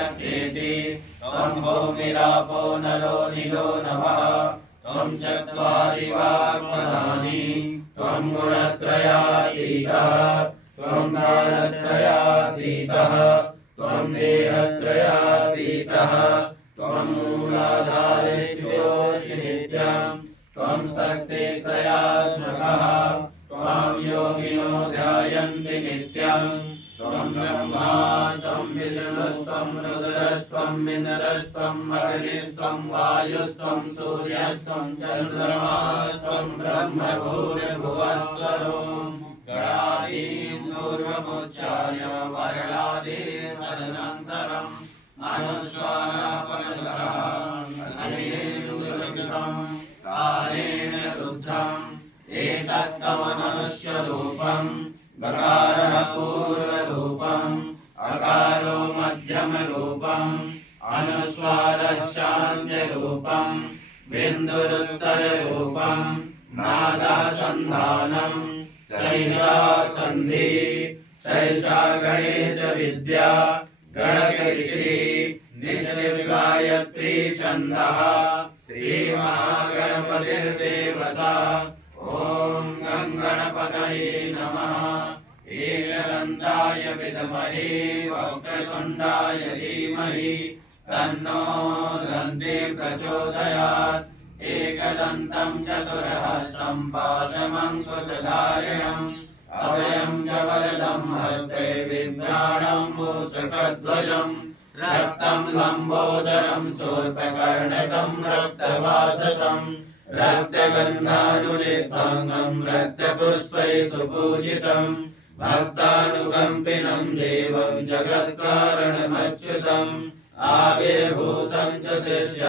इति त्वं भूमिरापो नरो निलो नभः त्वं चत्वारि वाक्पदानि त्वं गुणत्रयातीतः त्वं कालत्रयातीतः त्वं देहत्रयातीतः त्वं मूलाधारेष्योऽसि नित्यं त्वं शक्तित्रयात्मकः त्वां योगिनो ध्यायन्ति नित्यं त्वं ब्रह्मा त्वं विष्णुस्त्वं रुद्रस्त्वं इन्द्रस्त्वं अग्निस्त्वं वायुस्त्वं सूर्यस्त्वं चन्द्रमास्त्वं ब्रह्मभूर्भुवस्वरों गणादीन् पूर्वमुच्चार्य वर्णादीन् तदनन्तरम् अनुस्वारपरशरः अनेन दुषितं कालेन रुद्धम् एतत्तमनुष्यरूपम् गकारः पूर्वरूपम् अकारो मध्यमरूपम् अनुस्वारश्चान्त्यरूपम् बिन्दुरुत्तररूपम् नादासन्धानम् सैषा सन्धि सैषा गणेशविद्या गणकऋषि निश्चितगायत्री छन्दः श्रीमहागणपतिर्देवता ॐ गं गणपतये नमः एकदन्ताय विद्महे वक्रतुण्डाय धीमहि तन्नो दन्तिः प्रचोदयात् एकदन्तं चतुर्हस्तं पाशमङ्कुशधारिणम् अभयं च वरदं हस्ते बिभ्राणं मूषकध्वजम् रक्तं लम्बोदरं शूर्पकर्णकं रक्तवाससं रक्तगन्धानुलेपनं रक्तपुष्पैः सुपूजितं भक्तानुकम्पिनं देवं जगत्कारणमच्युतम् आविर्भूतं च शिष्य